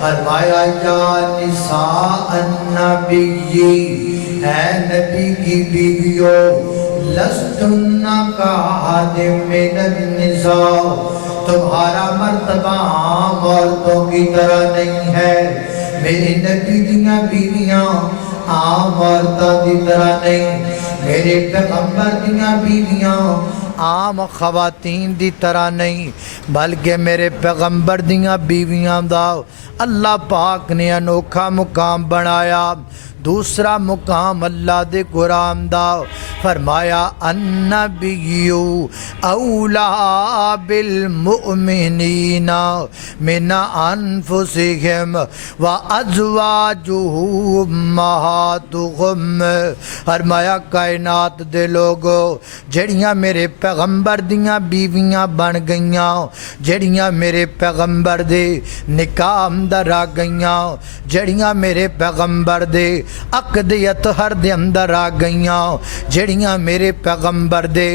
فرمایا یا نساء النبی، اے نبی کی بیویوں، لستن کاحد من النساء، تمہارا مرتبہ عام عورتوں کی طرح نہیں ہے۔ میرے نبی دیاں بیویاں عام عورتوں کی طرح نہیں، میرے پیغمبر دیاں بیویاں عام خواتین دی طرح نہیں، بلکہ میرے پیغمبر دیاں بیویاں دا اللہ پاک نے انوکھا مقام بنایا۔ دوسرا مقام اللہ دے قرآن دا فرمایا النبی اولا بالمؤمنین من انفسہم وازواجہ امہاتہم، فرمایا کائنات دے لوگو جڑیاں میرے پیغمبر دیاں بیویاں بن گئیاں، جڑیاں میرے پیغمبر دے نکاح اندر آ گئیاں، جڑیاں میرے پیغمبر دے عقدیت ہر دے اندر آ گئیاں، جڑیاں میرے پیغمبر دے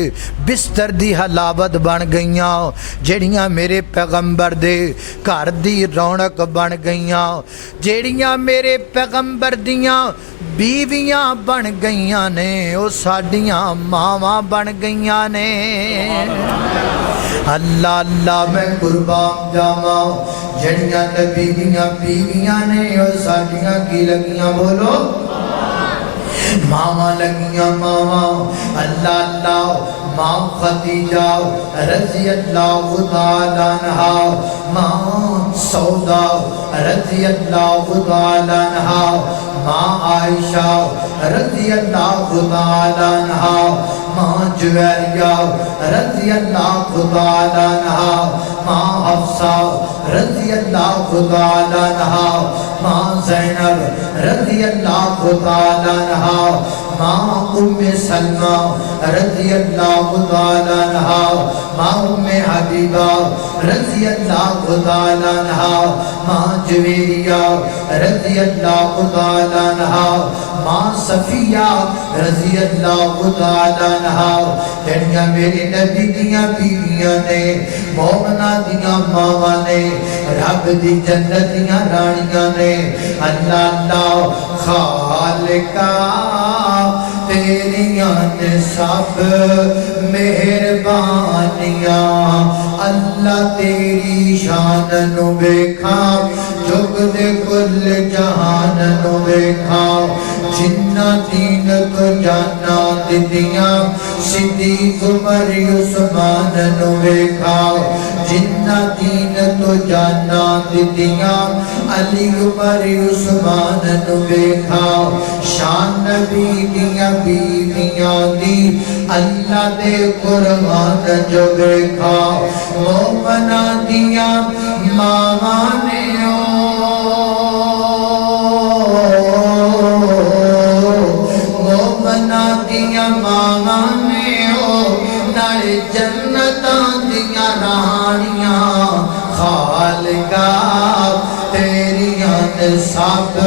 بستر دی حلاوت بن گئیاں، جڑیاں میرے پیغمبر دے گھر دی رونق بن گئیاں، جڑیاں میرے پیغمبر دیاں بیویاں بن گئیاں نے او ساڈیاں ماواں بن گئیاں نے۔ اللہ اللہ میں قربان جاواں، جڑیاں نبی دیاں بیویاں نے او ساڈیاں کی لگیاں، بولو ماواں لگیاں ماواں۔ اللہ اللہ ماں خدیجہ رضی اللہ تعالی عنہا، ماں سودا رضی اللہ تعالی عنہا، ماں عائشہ رضی اللہ تعالی عنہا، ماں جویریہ رضی اللہ تعالی عنہا، ماں حفصہ رضی اللہ تعالی عنہا، ماں زینب رضی اللہ تعالی عنہا، ماں ام سلمہ رضی اللہ تعالی عنہا، ماں ام حبیبہ رضی اللہ تعالی عنہا، ماں جویریہ رضی اللہ تعالی عنہا، ماں صفیہ رضی اللہ تعالی عنہا، جڑیاں میرے نبی دیاں بیویاں نے، مومنہ دیاں ماواں نے، رب دی جنت دیاں رانیاں نے۔ اللہ اللہ خالقہ تیریاں نے سب مہربانیاں، اللہ تیری شان نو ویکھا جگ دے کل جہان نو ویکھا، جنہ دین تو جانا دتیاں صدیق عمر عثمان نو ویکھا، جنہ دین تو جانا دتیاں علی عمر عثمان نو ویکھا، شان نبی دیاں بیویاں دی اللہ دے قرآن جو ویکھا، مومنہ دیاں ماواں نے مومنہ دیاں ماواں نے نال جنتاں دیاں رانیاں، خالقہ تیریاں نے سب